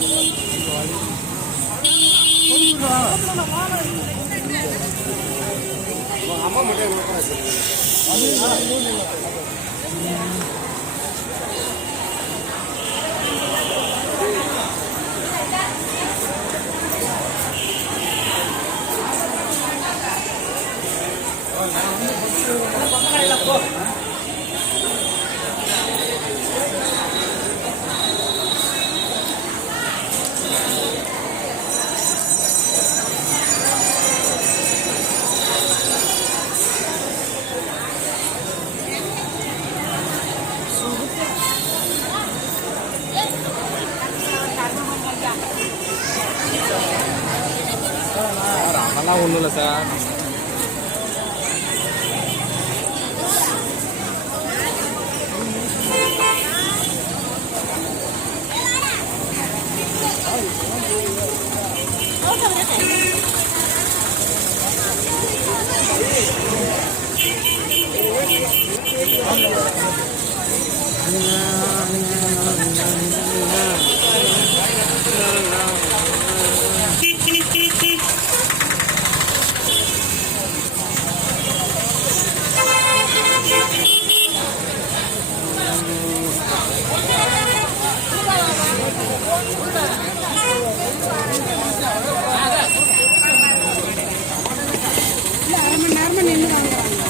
தம்பி கோயிலுக்குள்ள போச்சு அதெல்லாம் ஒன்றும் இல்லை சார். அரை மணி நேரமா நின்று வாங்குறாங்க